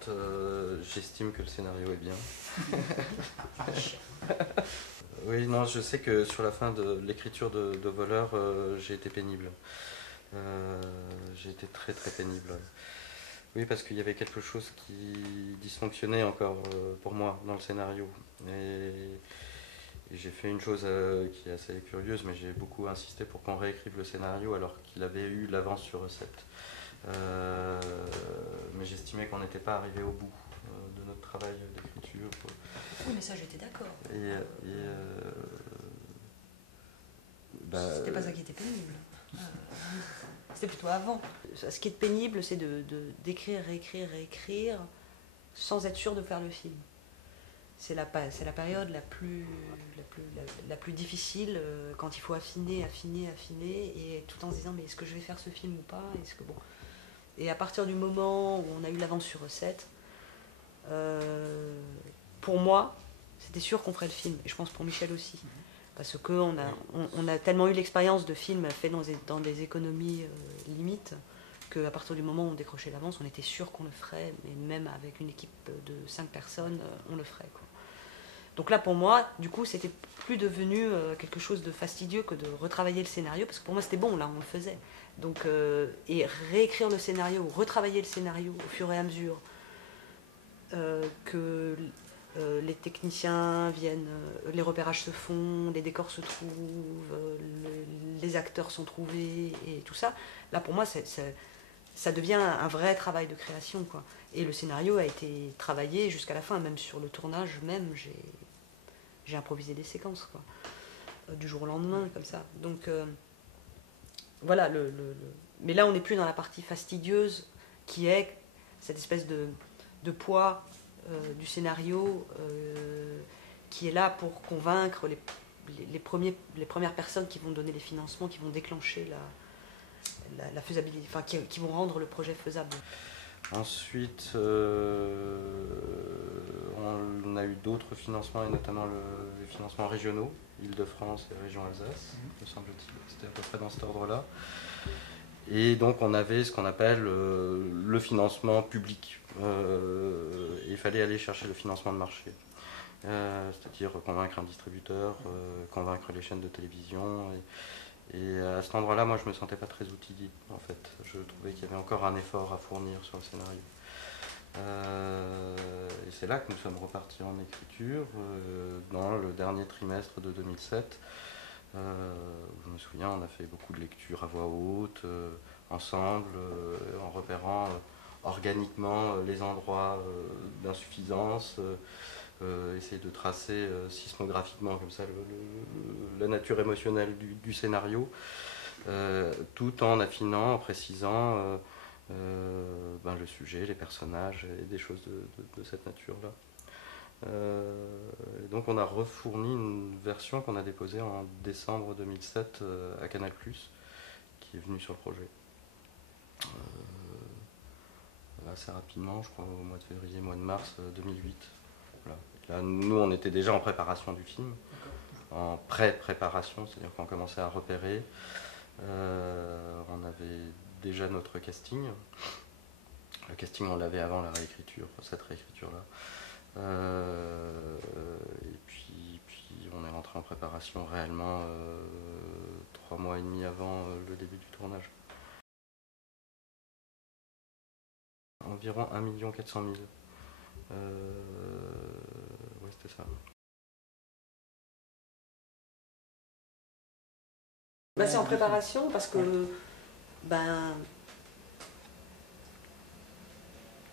quand j'estime que le scénario est bien. Oui, non, je sais que sur la fin de l'écriture de Voleur, j'ai été pénible. J'ai été très très pénible. Oui, parce qu'il y avait quelque chose qui dysfonctionnait encore pour moi dans le scénario. Et j'ai fait une chose qui est assez curieuse, mais j'ai beaucoup insisté pour qu'on réécrive le scénario alors qu'il avait eu l'avance sur recette. Mais j'estimais qu'on n'était pas arrivé au bout de notre travail d'écriture. Oui, mais ça, j'étais d'accord. Bah, c'était pas ça qui était pénible. C'était plutôt avant. Ce qui est pénible, c'est d'écrire, réécrire, sans être sûr de faire le film. C'est la période la plus difficile, quand il faut affiner, et tout en se disant mais est-ce que je vais faire ce film ou pas, bon. Et à partir du moment où on a eu l'avance sur recette, pour moi, c'était sûr qu'on ferait le film, et je pense pour Michel aussi. Parce qu'on a tellement eu l'expérience de films faits dans des économies limites, qu'à partir du moment où on décrochait l'avance, on était sûr qu'on le ferait, mais même avec une équipe de 5 personnes, on le ferait, quoi. Donc là, pour moi, du coup, c'était plus devenu quelque chose de fastidieux que de retravailler le scénario, parce que pour moi, c'était bon, là, on le faisait. Donc, et réécrire le scénario, ou retravailler le scénario au fur et à mesure que les techniciens viennent, les repérages se font, les décors se trouvent, les acteurs sont trouvés, et tout ça. Là, pour moi, ça devient un vrai travail de création, quoi. Et le scénario a été travaillé jusqu'à la fin, même sur le tournage même, j'ai improvisé des séquences, quoi, du jour au lendemain, comme ça. Donc, voilà, mais là, on n'est plus dans la partie fastidieuse, qui est cette espèce de poids du scénario qui est là pour convaincre les premières personnes qui vont donner les financements, qui vont déclencher la faisabilité, enfin qui vont rendre le projet faisable. Ensuite, on a eu d'autres financements, et notamment les financements régionaux, Île-de-France et Région Alsace, me semble-t-il. C'était à peu près dans cet ordre-là. Et donc on avait ce qu'on appelle le financement public. Il fallait aller chercher le financement de marché. C'est-à-dire convaincre un distributeur, convaincre les chaînes de télévision. Et à cet endroit-là, moi, je ne me sentais pas très outillé, en fait. Je trouvais qu'il y avait encore un effort à fournir sur le scénario. Et c'est là que nous sommes repartis en écriture, dans le dernier trimestre de 2007. Je me souviens, on a fait beaucoup de lectures à voix haute, ensemble, en repérant organiquement les endroits d'insuffisance, essayer de tracer sismographiquement comme ça la nature émotionnelle du scénario, tout en affinant, en précisant le sujet, les personnages et des choses de cette nature-là. Donc on a refourni une version qu'on a déposée en décembre 2007 à Canal+, qui est venu sur le projet. Assez rapidement, je crois au mois de février, mois de mars 2008. Voilà. Là, nous, on était déjà en préparation du film, en pré-préparation, c'est-à-dire qu'on commençait à repérer. On avait déjà notre casting. Le casting, on l'avait avant la réécriture, cette réécriture-là. Et puis on est rentré en préparation réellement 3 mois et demi avant le début du tournage. Environ 1 400 000. Ouais, c'était ça. C'est en préparation parce que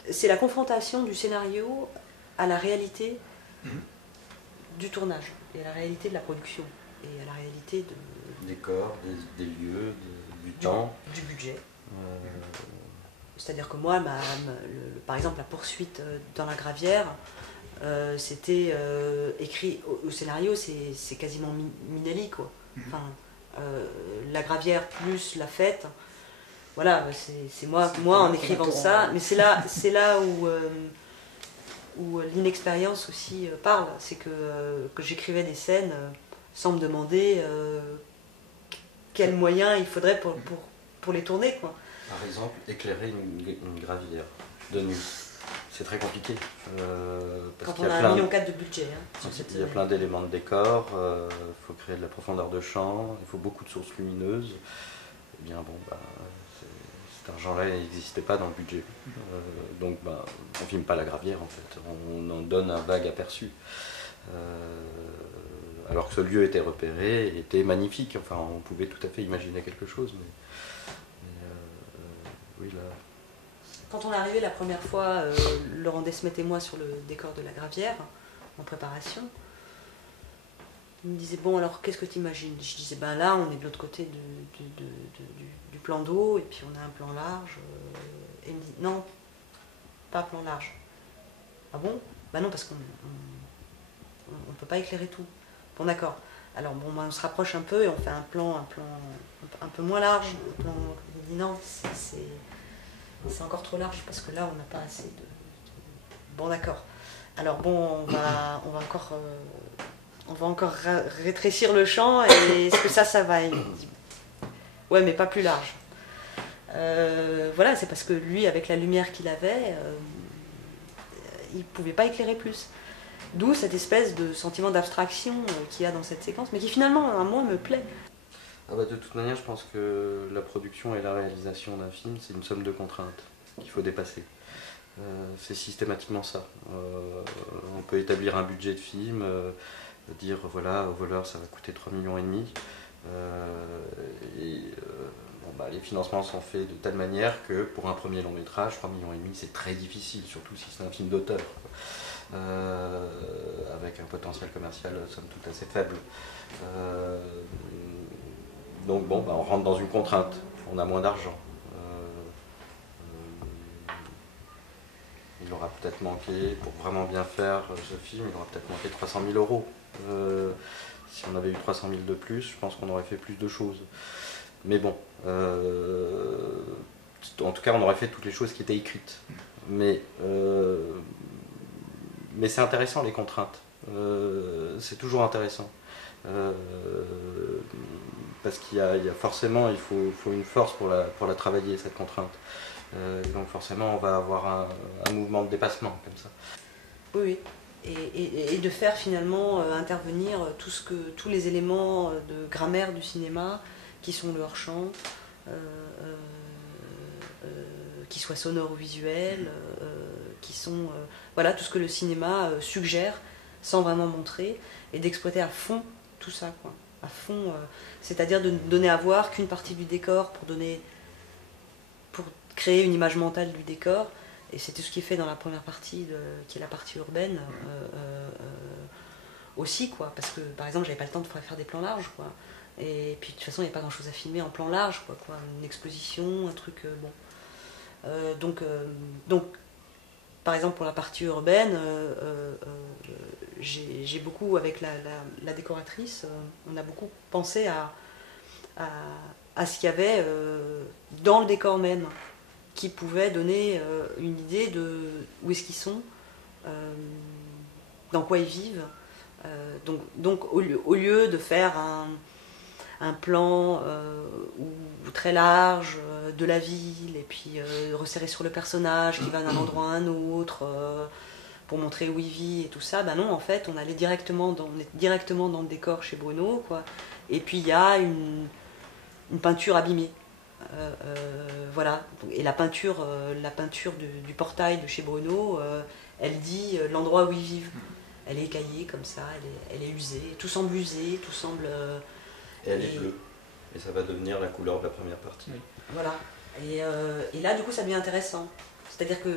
c'est la confrontation du scénario à la réalité du tournage et à la réalité de la production et à la réalité des corps, des lieux, du temps, du budget. C'est-à-dire que moi, par exemple, la poursuite dans la gravière, c'était écrit au scénario, c'est quasiment Minelli, quoi. Enfin, la gravière plus la fête. Voilà, c'est moi en écrivant ça, mais c'est là où l'inexpérience aussi parle. C'est que j'écrivais des scènes sans me demander quels moyens il faudrait pour les tourner, quoi. Par exemple, éclairer une gravière de nuit. c'est très compliqué. Quand on a 1,4 million de budget. Il y a plein d'éléments de décor, il faut créer de la profondeur de champ, il faut beaucoup de sources lumineuses. Eh bien bon, cet argent-là n'existait pas dans le budget. Donc on ne filme pas la gravière en fait, on en donne un vague aperçu. Alors que ce lieu était repéré, était magnifique, enfin on pouvait tout à fait imaginer quelque chose. Oui, là... Quand on est arrivé la première fois, Laurent Desmet et moi, sur le décor de la gravière, en préparation, il me disait, bon alors qu'est-ce que tu imagines? Je disais, ben là on est de l'autre côté du plan d'eau, et puis on a un plan large. Et il me dit, non, pas plan large. Ah bon? Ben non, parce qu'on ne peut pas éclairer tout. Bon d'accord. Alors bon, on se rapproche un peu et on fait un plan un peu moins large. Il me dit, non, c'est encore trop large parce que là on n'a pas assez de... Bon d'accord. Alors bon, on va encore rétrécir le champ et est-ce que ça va? Il me dit, ouais mais pas plus large. Voilà, c'est parce que lui, avec la lumière qu'il avait, il ne pouvait pas éclairer plus. D'où cette espèce de sentiment d'abstraction qu'il y a dans cette séquence, mais qui finalement, à moi, me plaît. Ah bah de toute manière, je pense que la production et la réalisation d'un film, c'est une somme de contraintes qu'il faut dépasser. C'est systématiquement ça. On peut établir un budget de film, dire voilà, au voleur ça va coûter 3,5 millions. Les financements sont faits de telle manière que pour un premier long métrage, 3,5 millions c'est très difficile, surtout si c'est un film d'auteur. Avec un potentiel commercial somme toute assez faible. Donc bon, on rentre dans une contrainte, on a moins d'argent. Il aura peut-être manqué, pour vraiment bien faire ce film, il aura peut-être manqué 300 000 euros. Si on avait eu 300 000 de plus, je pense qu'on aurait fait plus de choses. Mais bon, en tout cas, on aurait fait toutes les choses qui étaient écrites. Mais c'est intéressant, les contraintes. C'est toujours intéressant. Parce qu'il y a forcément, il faut une force pour la travailler, cette contrainte. Donc forcément, on va avoir un mouvement de dépassement comme ça. Oui, et de faire finalement intervenir tous les éléments de grammaire du cinéma, qui sont le hors-champ, qui soient sonores ou visuels, qui sont voilà, tout ce que le cinéma suggère sans vraiment montrer, et d'exploiter à fond tout ça, quoi. À fond, c'est-à-dire de ne donner à voir qu'une partie du décor pour créer une image mentale du décor, et c'est tout ce qui est fait dans la première partie, qui est la partie urbaine aussi, quoi, parce que par exemple j'avais pas le temps de faire des plans larges, quoi. Et puis de toute façon il n'y a pas grand chose à filmer en plan large, quoi. Une exposition, un truc bon. Donc par exemple pour la partie urbaine, j'ai beaucoup, avec la décoratrice, on a beaucoup pensé à ce qu'il y avait dans le décor même, qui pouvait donner une idée de où est-ce qu'ils sont, dans quoi ils vivent. Donc au lieu de faire un plan très large de la ville et puis resserrer sur le personnage qui va d'un endroit à un autre pour montrer où il vit et tout ça, ben non, en fait on est directement dans le décor chez Bruno, quoi. Et puis il y a une peinture abîmée. Voilà. Et la peinture du portail de chez Bruno, elle dit l'endroit où ils vivent. Elle est écaillée comme ça, elle est usée, tout semble usé, tout semble... et elle est bleue, et ça va devenir la couleur de la première partie. Oui. Voilà. Et là, du coup, ça devient intéressant. C'est-à-dire que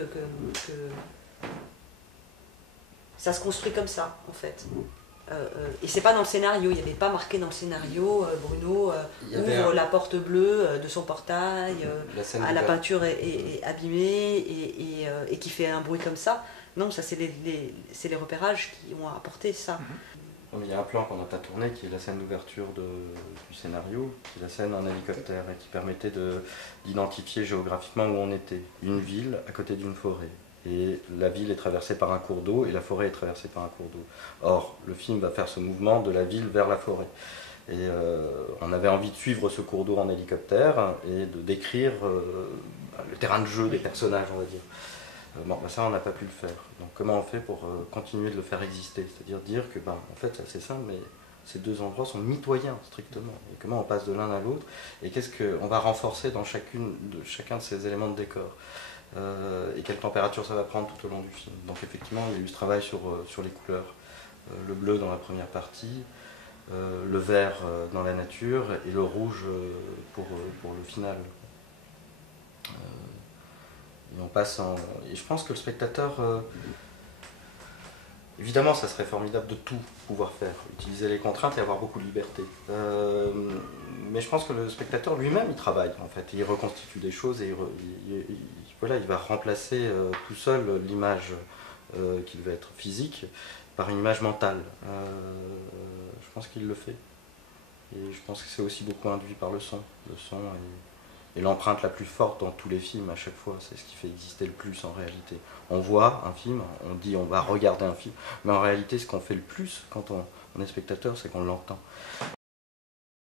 ça se construit comme ça, en fait. Et c'est pas dans le scénario, il n'y avait pas marqué dans le scénario Bruno ouvre la porte bleue de son portail, la peinture est abîmée et qui fait un bruit comme ça. Non, ça c'est les repérages qui ont apporté ça. Il y a un plan qu'on n'a pas tourné qui est la scène d'ouverture du scénario, qui est la scène en hélicoptère et qui permettait d'identifier géographiquement où on était. Une ville à côté d'une forêt. Et la ville est traversée par un cours d'eau et la forêt est traversée par un cours d'eau. Or, le film va faire ce mouvement de la ville vers la forêt. Et on avait envie de suivre ce cours d'eau en hélicoptère et de décrire le terrain de jeu des personnages, on va dire. Bon, bah ça, on n'a pas pu le faire. Donc comment on fait pour continuer de le faire exister? C'est-à-dire dire que, ben, en fait, c'est assez simple, mais ces deux endroits sont mitoyens, strictement. Et comment on passe de l'un à l'autre? Et qu'est-ce qu'on va renforcer dans chacun de ces éléments de décor? Et quelle température ça va prendre tout au long du film? Donc effectivement, il y a eu ce travail sur les couleurs. Le bleu dans la première partie, le vert dans la nature et le rouge pour le final. Et on passe en... Et je pense que le spectateur... évidemment, ça serait formidable de tout pouvoir faire, utiliser les contraintes et avoir beaucoup de liberté. Mais je pense que le spectateur lui-même, il travaille, en fait. Il reconstitue des choses et voilà, il va remplacer tout seul l'image qui devait être physique par une image mentale. Je pense qu'il le fait. Et je pense que c'est aussi beaucoup induit par le son. Le son et l'empreinte la plus forte dans tous les films à chaque fois, c'est ce qui fait exister le plus en réalité. On voit un film, on dit on va regarder un film, mais en réalité ce qu'on fait le plus quand on est spectateur, c'est qu'on l'entend.